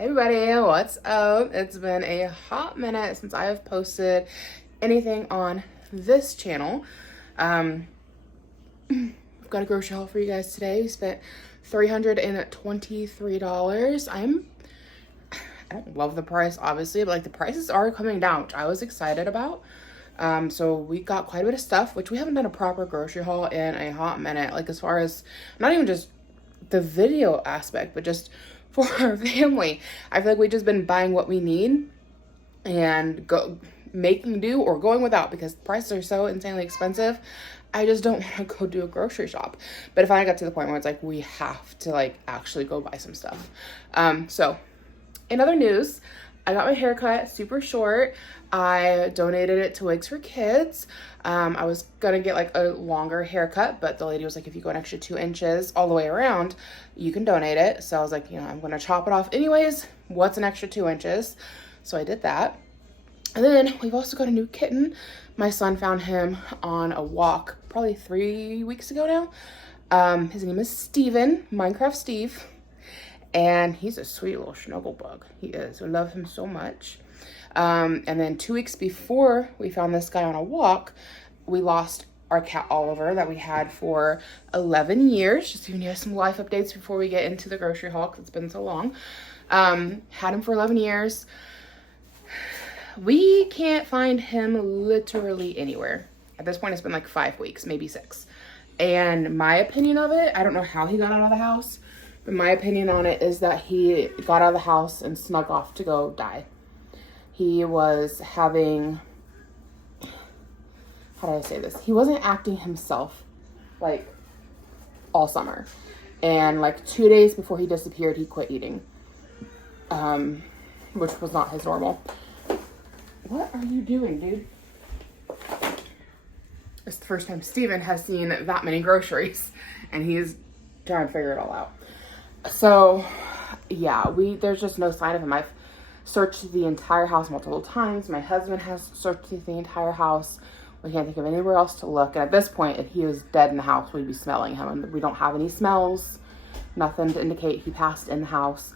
Hey everybody, what's up? It's been a hot minute since I have posted anything on this channel. I've got a grocery haul for you guys today. We spent $323. I don't love the price, obviously, but like the prices are coming down, which I was excited about. So we got quite a bit of stuff, which we haven't done a proper grocery haul in a hot minute. Like as far as not even just the video aspect, but just for our family. I feel like we've just been buying what we need and making do or going without because prices are so insanely expensive. I just don't want to go do a grocery shop. But if I got to the point where it's like we have to like actually go buy some stuff. So in other news, I got my hair cut super short. I donated it to Wigs for Kids. I was gonna get like a longer haircut, but the lady was like, if you go an extra 2 inches all the way around, you can donate it. So I was like, I'm gonna chop it off anyways. What's an extra 2 inches? So I did that. And then we've also got a new kitten. My son found him on a walk probably 3 weeks ago now. His name is Steven, Minecraft Steve. And he's a sweet little snuggle bug. He is. We love him so much. And then 2 weeks before we found this guy on a walk, we lost our cat Oliver that we had for 11 years. Just giving you some life updates before we get into the grocery haul because it's been so long. Had him for 11 years. We can't find him literally anywhere. At this point, it's been like 5 weeks, maybe 6. And my opinion of it, I don't know how he got out of the house. But my opinion on it is that he got out of the house and snuck off to go die. He was having, how do I say this? He wasn't acting himself like all summer. And like 2 days before he disappeared, he quit eating, which was not his normal. What are you doing, dude? It's the first time Steven has seen that many groceries and he's trying to figure it all out. So yeah, there's just no sign of him. I've searched the entire house multiple times. My husband has searched the entire house. We can't think of anywhere else to look. And at this point, if he was dead in the house, we'd be smelling him. And we don't have any smells, nothing to indicate he passed in the house.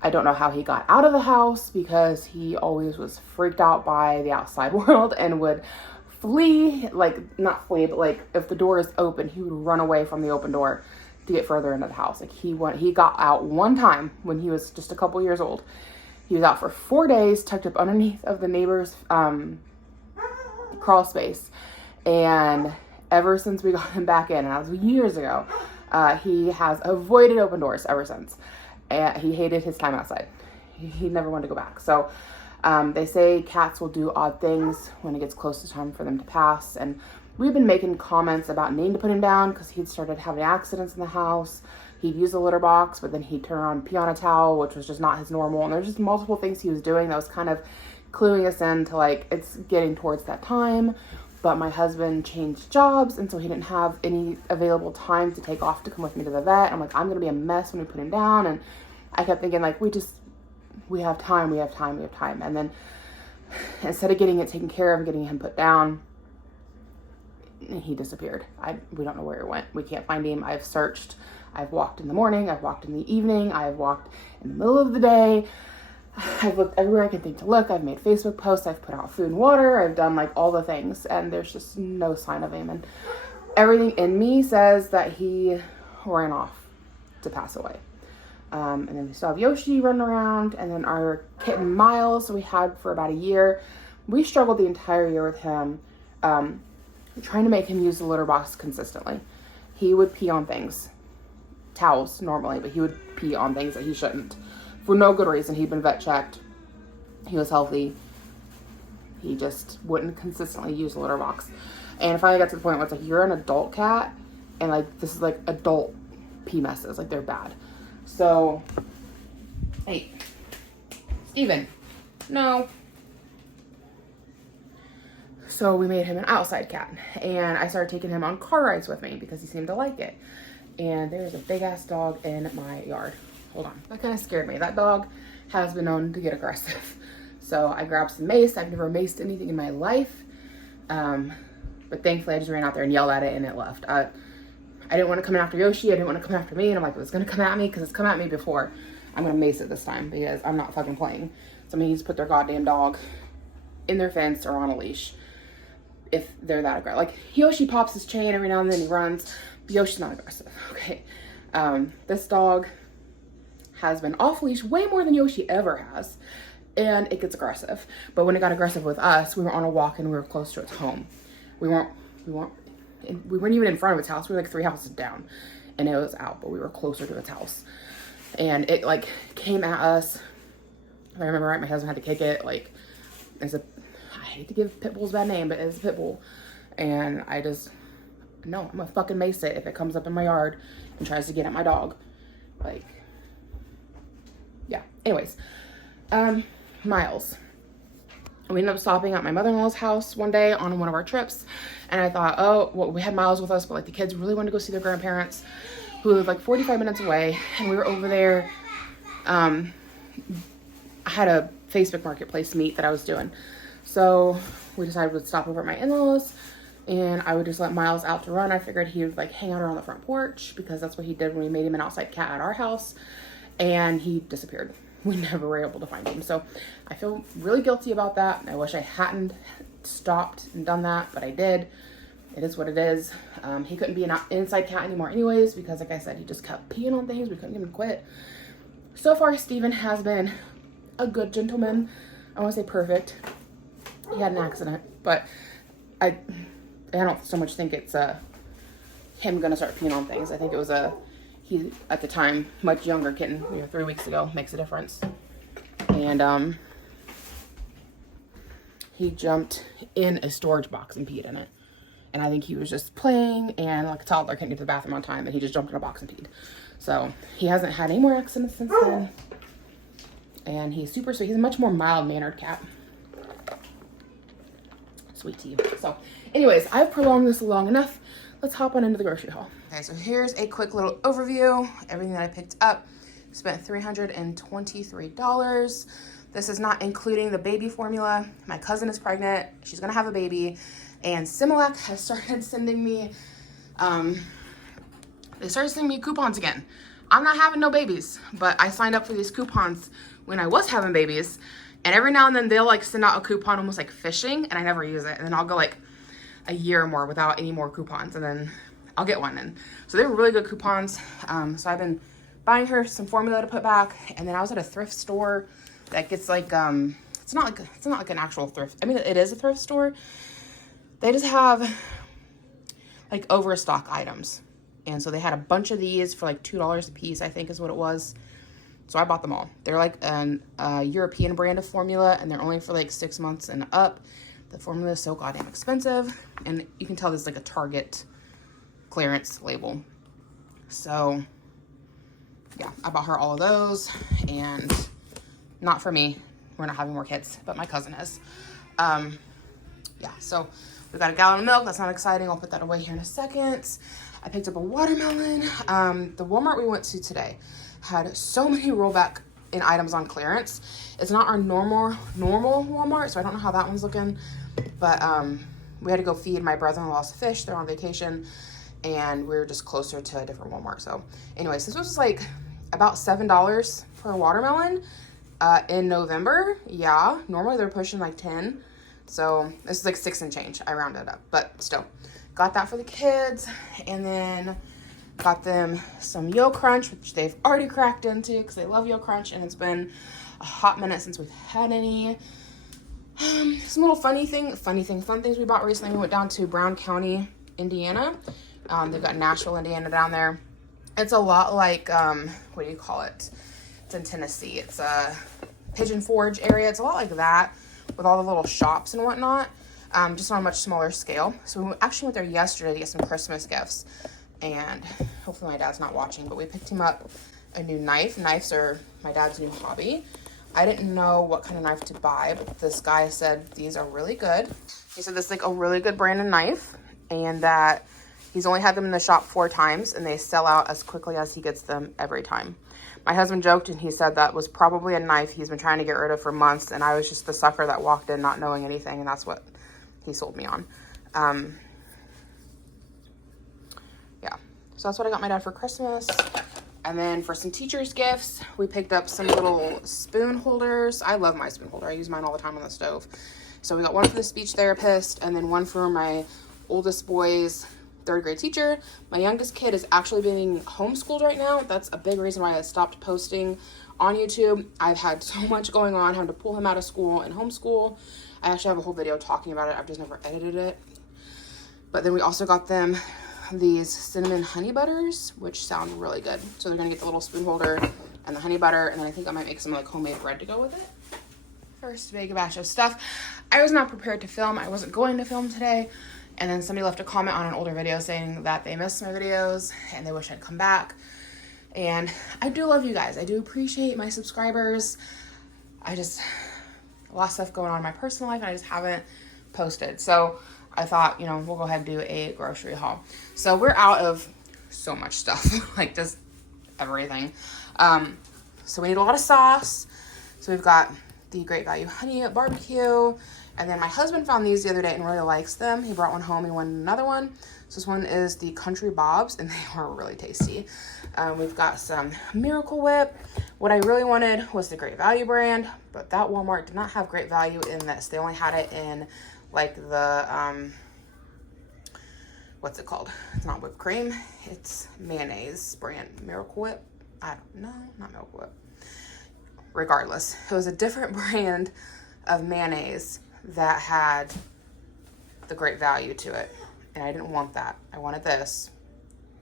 I don't know how he got out of the house because he always was freaked out by the outside world and would flee, like not flee, but like if the door is open, he would run away from the open door to get further into the house. Like he got out one time when he was just a couple years old. He was out for 4 days, tucked up underneath of the neighbor's crawl space. And ever since we got him back in, and that was years ago, he has avoided open doors ever since. And he hated his time outside. He never wanted to go back. So they say cats will do odd things when it gets close to time for them to pass. And we've been making comments about needing to put him down because he'd started having accidents in the house. He'd use a litter box, but then he'd turn around and pee on a towel, which was just not his normal. And there's just multiple things he was doing that was kind of cluing us in to like, it's getting towards that time. But my husband changed jobs, and so he didn't have any available time to take off to come with me to the vet. I'm like, I'm going to be a mess when we put him down. And I kept thinking like, we have time. And then instead of getting it taken care of and getting him put down, he disappeared. We don't know where he went. We can't find him. I've searched. I've walked in the morning. I've walked in the evening. I've walked in the middle of the day. I've looked everywhere I can think to look. I've made Facebook posts. I've put out food and water. I've done like all the things, and there's just no sign of him. And everything in me says that he ran off to pass away. And then we still have Yoshi running around, and then our kitten Miles we had for about a year. We struggled the entire year with him, trying to make him use the litter box consistently. He would pee on things, towels normally, but he would pee on things that he shouldn't for no good reason. He'd been vet checked. He was healthy. He just wouldn't consistently use the litter box. And I finally got to the point where it's like, you're an adult cat, and like this is like adult pee messes, like they're bad. So, hey, Steven, no. So we made him an outside cat, and I started taking him on car rides with me because he seemed to like it. And there's a big ass dog in my yard. Hold on, that kind of scared me. That dog has been known to get aggressive. So I grabbed some mace. I've never maced anything in my life. But thankfully I just ran out there and yelled at it and it left. I didn't want to come after Yoshi. I didn't want to come after me. And I'm like, it was going to come at me because it's come at me before. I'm gonna mace it this time because I'm not fucking playing. Somebody needs to put their goddamn dog in their fence or on a leash if they're that aggressive. Like, Yoshi pops his chain every now and then, he runs, but Yoshi's not aggressive, okay? This dog has been off leash way more than Yoshi ever has, and it gets aggressive. But when it got aggressive with us, we were on a walk and we were close to its home. We weren't even in front of its house. We were like 3 houses down, and it was out, but we were closer to its house. And it like came at us. If I remember right, my husband had to kick it. Like, I hate to give pit bulls a bad name, but it's a pit bull. And I'm gonna fucking mace it if it comes up in my yard and tries to get at my dog. Like, yeah. Anyways, Miles. We ended up stopping at my mother-in-law's house one day on one of our trips, and I thought, oh, well, we had Miles with us, but like the kids really wanted to go see their grandparents, who lived like 45 minutes away, and we were over there. I had a Facebook Marketplace meet that I was doing, so we decided we'd stop over at my in-laws, and I would just let Miles out to run. I figured he would like hang out around the front porch because that's what he did when we made him an outside cat at our house, and he disappeared. We never were able to find him. So I feel really guilty about that. I wish I hadn't stopped and done that, but I did. It is what it is. He couldn't be an inside cat anymore anyways, because like I said, he just kept peeing on things. We couldn't get him to quit. So far, Steven has been a good gentleman. I won't say perfect. He had an accident, but I don't so much think it's him gonna start peeing on things. I think it was he, at the time, much younger kitten, 3 weeks ago, makes a difference. And he jumped in a storage box and peed in it. And I think he was just playing, and like a toddler couldn't get to the bathroom on time, and he just jumped in a box and peed. So he hasn't had any more accidents since then. And he's super sweet. He's a much more mild-mannered cat. Sweet to you. So anyways, I've prolonged this long enough. Let's hop on into the grocery haul. Okay, so here's a quick little overview. Everything that I picked up. Spent $323. This is not including the baby formula. My cousin is pregnant. She's gonna have a baby. And Similac has started sending me, they started sending me coupons again. I'm not having no babies, but I signed up for these coupons when I was having babies. And every now and then they'll like send out a coupon almost like fishing, and I never use it. And then I'll go like a year or more without any more coupons, and then I'll get one. And so they were really good coupons. So I've been buying her some formula to put back, and then I was at a thrift store that gets like it's not like an actual thrift. I mean, it is a thrift store. They just have like overstock items, and so they had a bunch of these for like $2 a piece, I think is what it was. So I bought them all. They're like a European brand of formula, and they're only for like 6 months and up. The formula is so goddamn expensive, and you can tell this is like a Target clearance label. So yeah, I bought her all of those, and not for me. We're not having more kids, but my cousin is. Yeah, so we got a gallon of milk. That's not exciting. I'll put that away here in a second. I picked up a watermelon. The Walmart we went to today had so many rollback in items on clearance. It's not our normal Walmart, so I don't know how that one's looking. But we had to go feed my brother-in-law's fish. They're on vacation, and we were just closer to a different Walmart. So anyways, this was like about $7 for a watermelon in November. Yeah, normally they're pushing like 10. So this is like 6 and change. I rounded it up, but still. Got that for the kids, and then got them some Yo Crunch, which they've already cracked into because they love Yo Crunch, and it's been a hot minute since we've had any. Some little fun things we bought recently. We went down to Brown County, Indiana. They've got Nashville, Indiana down there. It's a lot like, what do you call it? It's in Tennessee. It's a Pigeon Forge area. It's a lot like that with all the little shops and whatnot, just on a much smaller scale. So we actually went there yesterday to get some Christmas gifts, and hopefully my dad's not watching, but we picked him up a new knife. Knives are my dad's new hobby. I didn't know what kind of knife to buy, but this guy said these are really good. He said this is like a really good brand of knife, and that he's only had them in the shop 4 times, and they sell out as quickly as he gets them every time. My husband joked, and he said that was probably a knife he's been trying to get rid of for months, and I was just the sucker that walked in not knowing anything, and that's what he sold me on. Yeah, so that's what I got my dad for Christmas. And then for some teachers' gifts, we picked up some little spoon holders. I love my spoon holder. I use mine all the time on the stove. So we got one for the speech therapist and then one for my oldest boy's 3rd grade teacher. My youngest kid is actually being homeschooled right now. That's a big reason why I stopped posting on YouTube. I've had so much going on, having to pull him out of school and homeschool. I actually have a whole video talking about it. I've just never edited it. But then we also got them these cinnamon honey butters, which sound really good. So they're gonna get the little spoon holder and the honey butter, and then I think I might make some like homemade bread to go with it. First big batch of stuff. I was not prepared to film. I wasn't going to film today. And then somebody left a comment on an older video saying that they missed my videos and they wish I'd come back. And I do love you guys. I do appreciate my subscribers. I just, a lot of stuff going on in my personal life and I just haven't posted. So I thought, you know, we'll go ahead and do a grocery haul. So we're out of so much stuff, like just everything. So we need a lot of sauce. So we've got the Great Value Honey Barbecue. And then my husband found these the other day and really likes them. He brought one home, he wanted another one. So this one is the Country Bob's and they are really tasty. We've got some Miracle Whip. What I really wanted was the Great Value brand, but that Walmart did not have Great Value in this. They only had it in like the, what's it called? It's not whipped cream. It's mayonnaise brand. Miracle Whip. I don't know, not Miracle Whip. Regardless, it was a different brand of mayonnaise that had the Great Value to it. And I didn't want that. I wanted this.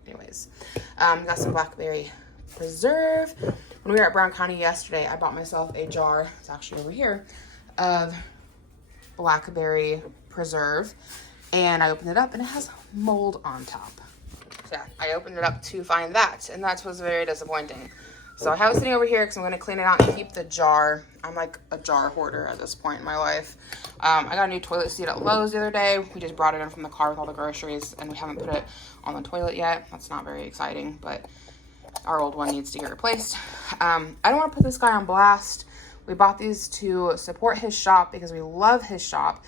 Anyways, got some blackberry preserve. When we were at Brown County yesterday, I bought myself a jar, it's actually over here, of blackberry preserve. And I opened it up and it has mold on top. So yeah, I opened it up to find that. And that was very disappointing. So I have it sitting over here because I'm going to clean it out and keep the jar. I'm like a jar hoarder at this point in my life. I got a new toilet seat at Lowe's the other day. We just brought it in from the car with all the groceries and we haven't put it on the toilet yet. That's not very exciting, but our old one needs to get replaced. I don't want to put this guy on blast. We bought these to support his shop because we love his shop.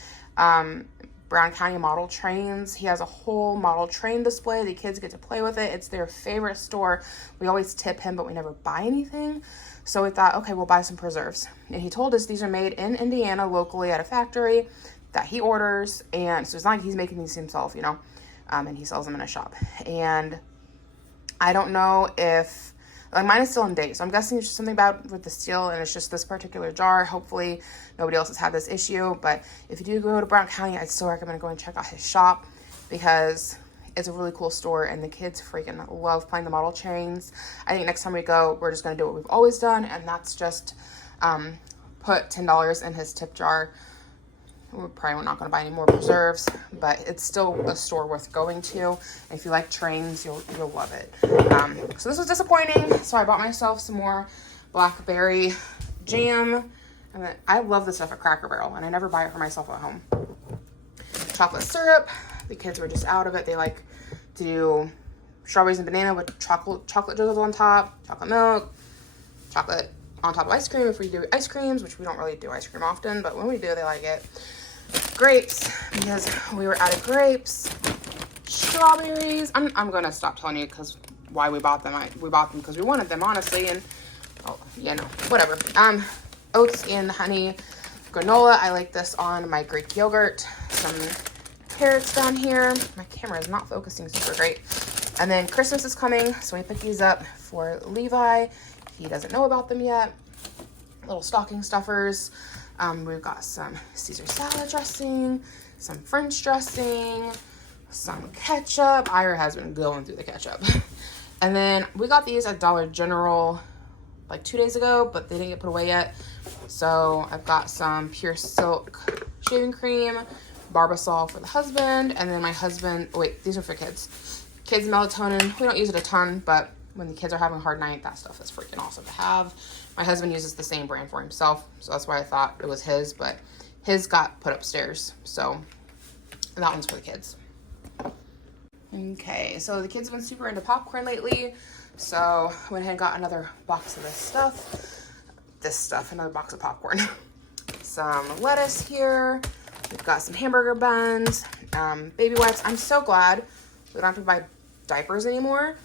Brown County Model Trains. He has a whole model train display. The kids get to play with it. It's their favorite store. We always tip him, but we never buy anything. So we thought, okay, we'll buy some preserves. And he told us these are made in Indiana locally at a factory that he orders. And so it's not like he's making these himself, you know, and he sells them in a shop. And I don't know if, like mine is still in date. So I'm guessing it's just something bad with the seal and it's just this particular jar. Hopefully nobody else has had this issue. But if you do go to Brown County, I'd still recommend going and check out his shop because it's a really cool store and the kids freaking love playing the model trains. I think next time we go, we're just going to do what we've always done. And that's just put $10 in his tip jar. We're probably not going to buy any more preserves, but it's still a store worth going to. And if you like trains, you'll love it. So this was disappointing. So I bought myself some more blackberry jam. And then I love this stuff at Cracker Barrel, and I never buy it for myself at home. Chocolate syrup. The kids were just out of it. They like to do strawberries and banana with chocolate drizzles on top, chocolate milk, chocolate on top of ice cream if we do ice creams, which we don't really do ice cream often, but when we do, they like it. Grapes, because we were out of grapes. Strawberries. I'm gonna stop telling you because why we bought them. We bought them because we wanted them, honestly, and oh yeah, no, whatever. Oats and honey granola. I like this on my Greek yogurt. Some carrots down here. My camera is not focusing super great. And then Christmas is coming, so we picked these up for Levi. He doesn't know about them yet. Little stocking stuffers. We've got some Caesar salad dressing, some French dressing, some ketchup. Ira has been going through the ketchup. And then we got these at Dollar General like 2 days ago, but they didn't get put away yet. So I've got some Pure Silk shaving cream, Barbasol for the husband, and then my husband, oh wait, these are for kids. Kids melatonin, we don't use it a ton, but when the kids are having a hard night, that stuff is freaking awesome to have. My husband uses the same brand for himself, so that's why I thought it was his, but his got put upstairs, so that one's for the kids. Okay, so the kids have been super into popcorn lately, so I went ahead and got another box of this stuff, another box of popcorn. Some lettuce here. We've got some hamburger buns, baby wipes. I'm so glad we don't have to buy diapers anymore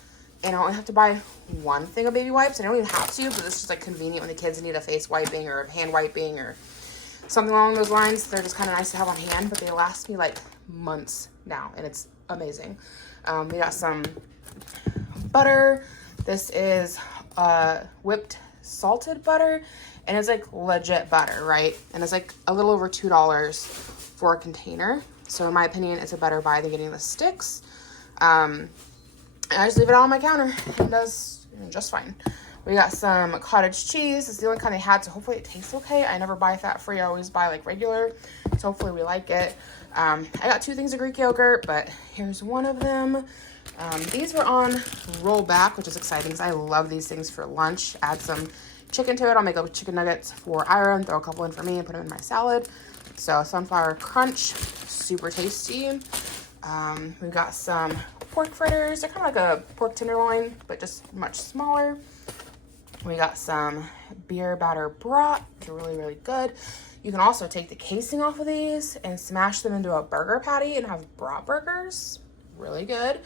And I only have to buy one thing of baby wipes. I don't even have to, but it's just like convenient when the kids need a face wiping or hand wiping or something along those lines. They're just kind of nice to have on hand, but they last me like months now, and it's amazing. We got some butter. This is whipped salted butter, and it's like legit butter, right? And it's like a little over $2 for a container. So in my opinion, it's a better buy than getting the sticks. And I just leave it on my counter. It does just fine. We got some cottage cheese. It's the only kind they had, so hopefully it tastes okay. I never buy fat-free. I always buy like regular, so hopefully we like it. I got 2 things of Greek yogurt, but here's one of them. These were on rollback, which is exciting because I love these things for lunch. Add some chicken to it. I'll make up chicken nuggets for Ira and throw a couple in for me and put them in my salad. So sunflower crunch, super tasty. We've got some pork fritters. They're kind of like a pork tenderloin, but just much smaller. We got some beer batter brat. They're really, really good. You can also take the casing off of these and smash them into a burger patty and have brat burgers. Really good.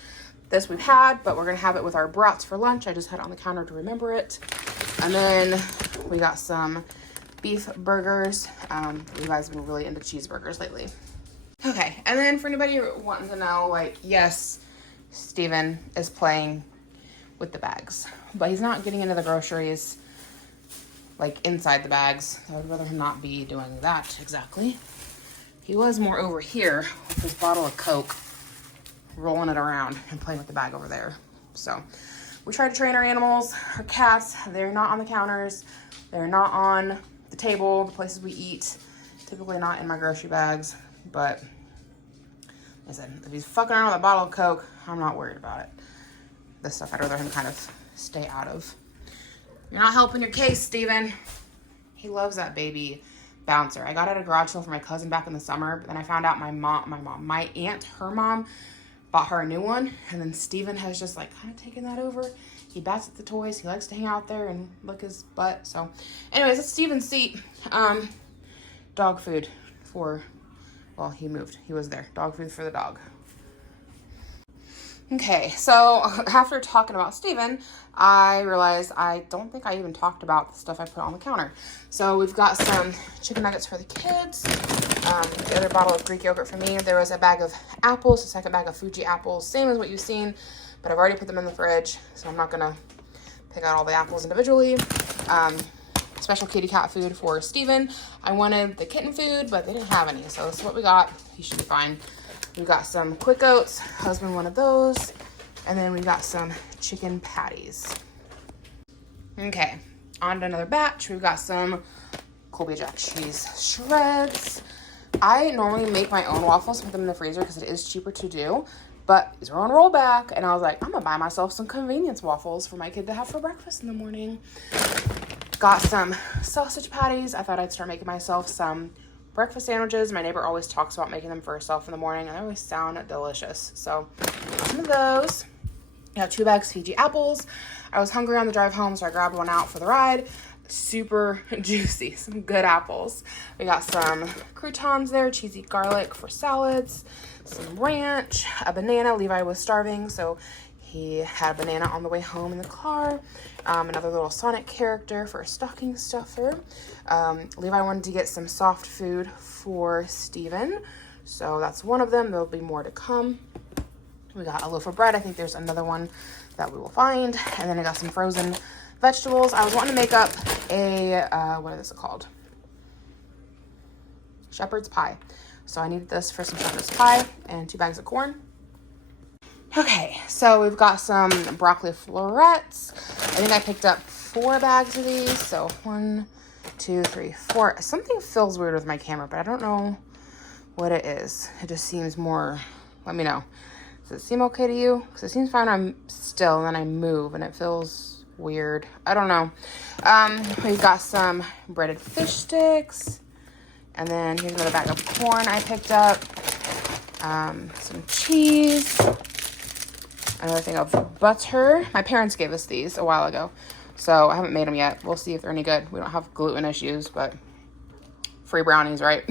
This we've had, but we're gonna have it with our brats for lunch. I just had it on the counter to remember it. And then we got some beef burgers. You guys have been really into cheeseburgers lately. Okay, and then for anybody wanting to know, like, yes, Steven is playing with the bags, but he's not getting into the groceries, like inside the bags. I would rather him not be doing that exactly. He was more over here with his bottle of Coke, rolling it around and playing with the bag over there. So we try to train our animals, our cats. They're not on the counters. They're not on the table, the places we eat. Typically not in my grocery bags, but like I said, if he's fucking around with a bottle of Coke, I'm not worried about it. This stuff I'd rather him kind of stay out of. You're not helping your case, Steven. He loves that baby bouncer. I got it at a garage sale for my cousin back in the summer, but then I found out my aunt, her mom, bought her a new one, and then Steven has just like kind of taken that over. He bats at the toys. He likes to hang out there and lick his butt. So anyways, it's Steven's seat. Dog food for, well, he moved. He was there. Dog food for the dog. Okay, so after talking about Steven, I realized I don't think I even talked about the stuff I put on the counter. So we've got some chicken nuggets for the kids, the other bottle of Greek yogurt for me. There was a bag of apples, a second bag of Fuji apples, same as what you've seen, but I've already put them in the fridge, so I'm not gonna pick out all the apples individually. Special kitty cat food for Steven. I wanted the kitten food, but they didn't have any, so this is what we got. He should be fine. We got some Quick Oats, husband wanted those, and then we got some chicken patties. Okay, on to another batch. We've got some Colby Jack cheese shreds. I normally make my own waffles and put them in the freezer because it is cheaper to do, but these are on rollback, and I was like, I'm gonna buy myself some convenience waffles for my kid to have for breakfast in the morning. Got some sausage patties. I thought I'd start making myself some breakfast sandwiches. My neighbor always talks about making them for herself in the morning, and they always sound delicious. So some of those. I have 2 bags of Fiji apples. I was hungry on the drive home, so I grabbed one out for the ride. Super juicy, some good apples. We got some croutons there, cheesy garlic for salads, some ranch, a banana. Levi was starving, so he had a banana on the way home in the car. Another little Sonic character for a stocking stuffer. Levi wanted to get some soft food for Steven, so that's one of them. There'll be more to come. We got a loaf of bread. I think there's another one that we will find. And then I got some frozen vegetables. I was wanting to make up a, what is it called? Shepherd's pie. So I needed this for some shepherd's pie and 2 bags of corn. Okay, so we've got some broccoli florets. I think I picked up 4 bags of these. So 1, 2, 3, 4. Something feels weird with my camera, but I don't know what it is. It just seems more, let me know. Does it seem okay to you? Because it seems fine when I'm still, and then I move, and it feels weird. I don't know. We've got some breaded fish sticks. And then here's another bag of corn I picked up. Some cheese. Another thing of butter. My parents gave us these a while ago, so I haven't made them yet. We'll see if they're any good. We don't have gluten issues, but free brownies, right?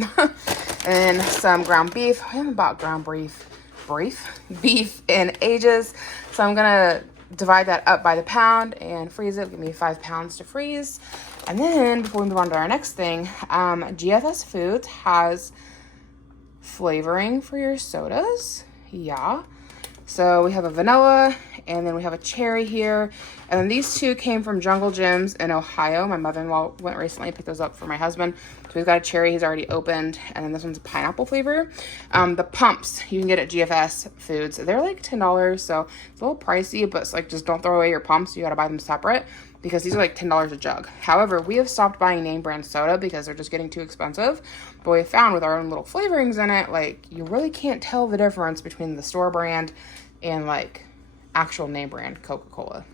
And some ground beef. I haven't bought ground beef in ages, so I'm gonna divide that up by the pound and freeze it. Give me 5 pounds to freeze. And then before we move on to our next thing, GFS Foods has flavoring for your sodas. Yeah. So we have a vanilla, and then we have a cherry here. And then these two came from Jungle Gyms in Ohio. My mother-in-law went recently and picked those up for my husband. So he's got a cherry he's already opened. And then this one's a pineapple flavor. The pumps you can get at GFS Foods. They're like $10, so it's a little pricey, but it's like just don't throw away your pumps. You got to buy them separate because these are like $10 a jug. However, we have stopped buying name brand soda because they're just getting too expensive. But we found with our own little flavorings in it, like you really can't tell the difference between the store brand and like actual name brand Coca-Cola.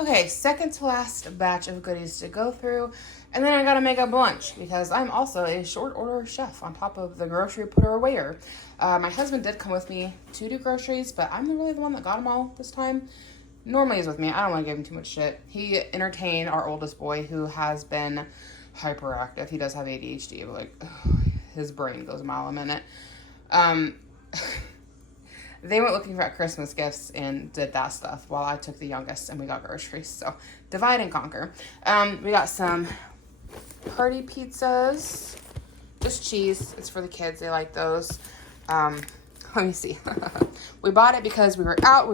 Okay, second to last batch of goodies to go through, and then I gotta make up lunch because I'm also a short order chef on top of the grocery putter awayer. My husband did come with me to do groceries, but I'm really the one that got them all this time. Normally he's with me. I don't want to give him too much shit. He entertained our oldest boy who has been hyperactive. He does have ADHD, but like his brain goes a mile a minute. They went looking for Christmas gifts and did that stuff while I took the youngest and we got groceries. So divide and conquer. We got some party pizzas, just cheese. It's for the kids. They like those. Let me see. We bought it because we were out.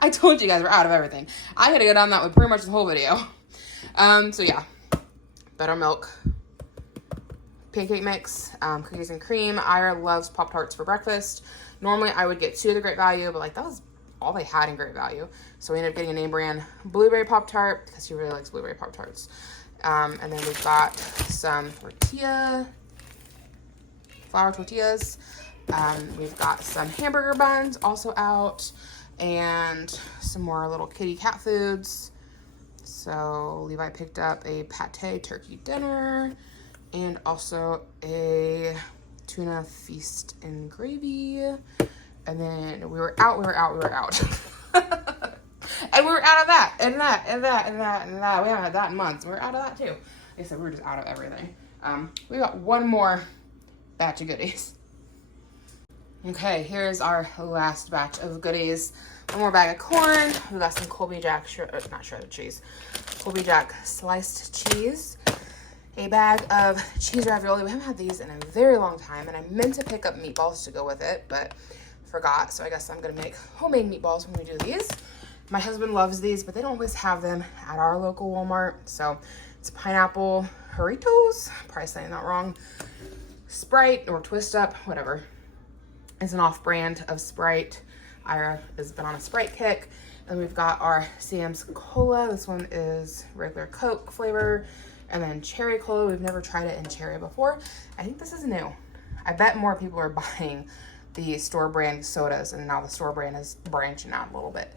I told you guys we're out of everything. I had to go down that with pretty much the whole video. So yeah, buttermilk, pancake mix, cookies and cream. Ira loves Pop-Tarts for breakfast. Normally I would get 2 of the Great Value, but like that was all they had in Great Value. So we ended up getting a name brand blueberry Pop-Tart because he really likes blueberry Pop-Tarts. And then we've got some flour tortillas. We've got some hamburger buns also out and some more little kitty cat foods. So Levi picked up a pate turkey dinner and also a tuna feast and gravy. And then we were out. And we were out of that, and that. We haven't had that in months. We're out of that too. Like I said, we're just out of everything. We got one more batch of goodies. Okay, here's our last batch of goodies. One more bag of corn. We got some Colby Jack, not shredded cheese, Colby Jack sliced cheese. A bag of cheese ravioli. We haven't had these in a very long time, and I meant to pick up meatballs to go with it, but forgot. So I guess I'm gonna make homemade meatballs when we do these. My husband loves these, but they don't always have them at our local Walmart. So it's pineapple Doritos, probably saying that wrong. Sprite or Twist Up, whatever. It's an off-brand of Sprite. Ira has been on a Sprite kick. And we've got our Sam's Cola. This one is regular Coke flavor. And then cherry cola. We've never tried it in cherry before. I think this is new. I bet more people are buying the store brand sodas, and now the store brand is branching out a little bit.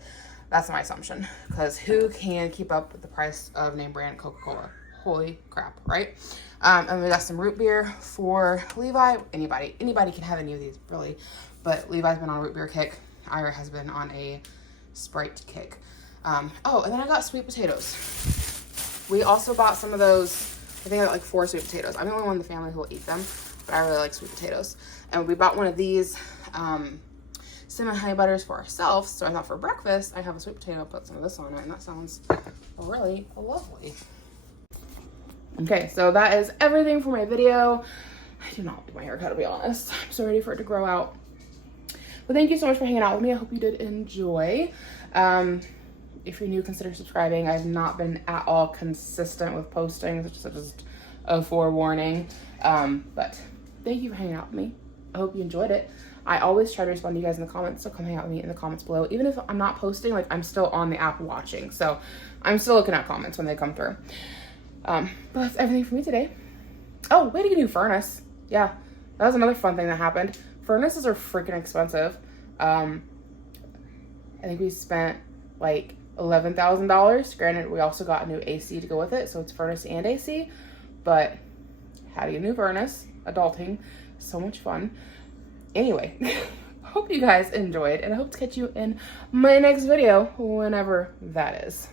That's my assumption, because who can keep up with the price of name brand Coca-Cola? Holy crap, right? And we got some root beer for Levi. Anybody can have any of these, really. But Levi's been on a root beer kick. Ira has been on a Sprite kick. Oh, and then I got sweet potatoes. We also bought some of those. I think I got like 4 sweet potatoes. I'm the only one in the family who will eat them, but I really like sweet potatoes. And we bought one of these cinnamon honey butters for ourselves. So I thought for breakfast, I have a sweet potato, put some of this on it, and that sounds really lovely. Okay, so that is everything for my video. I do not do my haircut, to be honest. I'm so ready for it to grow out. But thank you so much for hanging out with me. I hope you did enjoy. If you're new, consider subscribing. I've not been at all consistent with posting, so just a forewarning. But thank you for hanging out with me. I hope you enjoyed it. I always try to respond to you guys in the comments, so come hang out with me in the comments below. Even if I'm not posting, like I'm still on the app watching, so I'm still looking at comments when they come through. But that's everything for me today. Oh, way to get a new furnace. Yeah, that was another fun thing that happened. Furnaces are freaking expensive. I think we spent like $11,000. Granted, we also got a new AC to go with it, so it's furnace and AC. But had to get a new furnace. Adulting, so much fun. Anyway, hope you guys enjoyed, and I hope to catch you in my next video, whenever that is.